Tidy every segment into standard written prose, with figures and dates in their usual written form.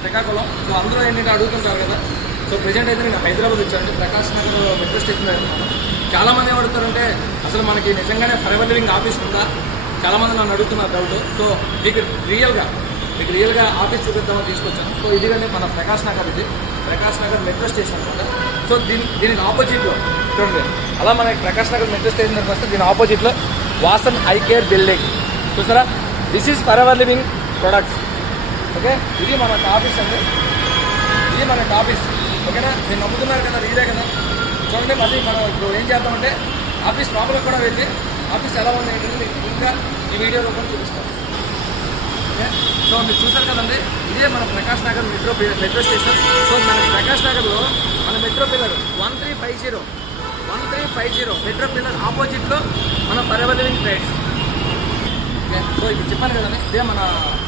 Srikakulam. So అందరూ ఏంటంటే అడుగుతుంటారు కదా. సో ప్రెజెంట్ అయితే నేను హైదరాబాద్ వచ్చాను, ప్రకాష్ నగర్ మెట్రో స్టేషన్ వెళ్తున్నాను. చాలా మంది ఏమడుగుతారంటే అసలు మనకి నిజంగానే ఫరెవర్ లివింగ్ ఆఫీస్ ఉందా, చాలా మంది నన్ను అడుగుతున్నారు డౌట్. సో మీకు రియల్గా ఆఫీస్ చూపిద్దామని తీసుకొచ్చాను. సో ఇది కానీ మన ప్రకాష్ నగర్, ఇది ప్రకాష్ నగర్ మెట్రో స్టేషన్ అనమాట. సో దీనికి ఆపోజిట్లో చూడండి, అలా మనకి ప్రకాష్ నగర్ మెట్రో స్టేషన్ దగ్గర వస్తే దీని ఆపోజిట్లో వాసన్ ఐ కేర్ బిల్డింగ్ చూసారా. This is forever living products. Okay, ఇది మన ఆఫీస్ అండి, ఇది మన ఆఫీస్. ఓకేనా, మీరు నమ్ముతున్నారు కదా, ఇదే కదా. చూడండి, మళ్ళీ మనం ఇప్పుడు ఏం చేద్దామంటే ఆఫీస్ లోపలికి కూడా వెళ్ళి ఆఫీస్ ఎలా ఉంది ఏంటంటే ఇంకా ఈ వీడియో రూపంలో చూపిస్తాం. ఓకే, సో మీరు చూసారు కదండి, ఇదే మన Prakash Nagar metro station. So మన ప్రకాష్ నగర్లో మన మెట్రో పిల్లర్ 1350 మెట్రో పిల్లర్ ఆపోజిట్లో మన forever living trades. Okay, so ఇప్పుడు చెప్పాను కదండి, ఇదే మన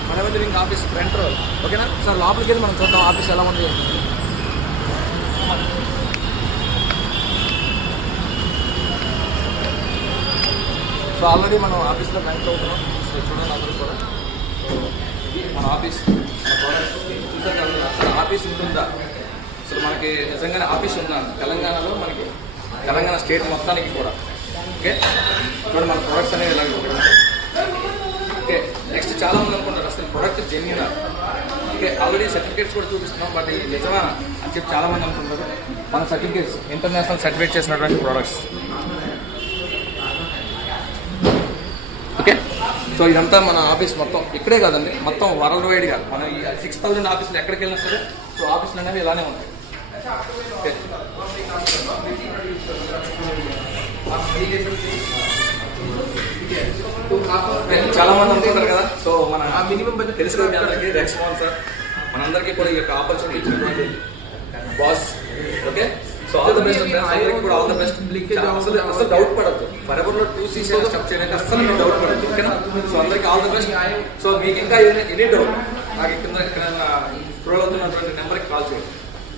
forever living office front role. ఓకేనా, సార్ లోపలికి వెళ్ళి మనం చూద్దాం ఆఫీస్ ఎలా ఉంది. సో ఆల్రెడీ మనం ఆఫీస్లో కనెక్ట్ అవుతున్నాం. సో చూడండి అందరూ కూడా. సో ఇది మన ఆఫీస్, మన ప్రోడక్ట్స్ చూసారు కదా. అసలు ఆఫీస్ ఉంటుందా, అసలు మనకి నిజంగానే ఆఫీస్ ఉందా తెలంగాణలో, మనకి తెలంగాణ స్టేట్ మొత్తానికి కూడా. ఓకే, ఇప్పుడు మన ప్రొడక్ట్స్ అనేవి ఇలాగే ఉంటాయి. ఓకే, నెక్స్ట్ చాలా మంది అనుకుంటారు అసలు ప్రొడక్ట్ జెన్యూనా. ఓకే, ఆల్రెడీ సర్టిఫికేట్స్ కూడా చూపిస్తున్నాం, బట్ ఇది నిజమా అని చెప్పి చాలా మంది అనుకుంటారు. మన సర్టిఫికేట్స్ ఇంటర్నేషనల్ సర్టిఫికేట్ చేసినటువంటి ప్రొడక్ట్స్. ఓకే, సో ఇదంతా మన ఆఫీస్ మొత్తం ఇక్కడే కాదండి, మొత్తం వరల్డ్ వైడ్గా మనం ఈ 6000 ఆఫీసులు ఎక్కడికి వెళ్ళినా సరే సో ఆఫీసులు అనేవి ఇలానే ఉంటాయి. ఓకే, చాలా మంది అనుకుంటారు కదా. సో మన మినిమం బడ్జెట్ తెలుసు కదా అందరికీ, రెస్పాన్సర్ మనందరికీ కూడా ఈ యొక్క ఆపర్చునిటీ ఇచ్చినటువంటి boss. Okay, so all the best అందరికీ కూడా, ఆల్ ద బెస్ట్. అసలు డౌట్ పడద్దు, ఫరెవర్లో 2C స్టెప్ చేయడానికి అసలు మీరు డౌట్ పడద్దు. ఓకేనా, సో అందరికీ ఆల్ ద బెస్ట్. సో మీకు ఇంకా ఎనీ డౌట్ నాకు కింద స్క్రోల్ అవుతున్నటువంటి నెంబర్కి కాల్ చేయండి.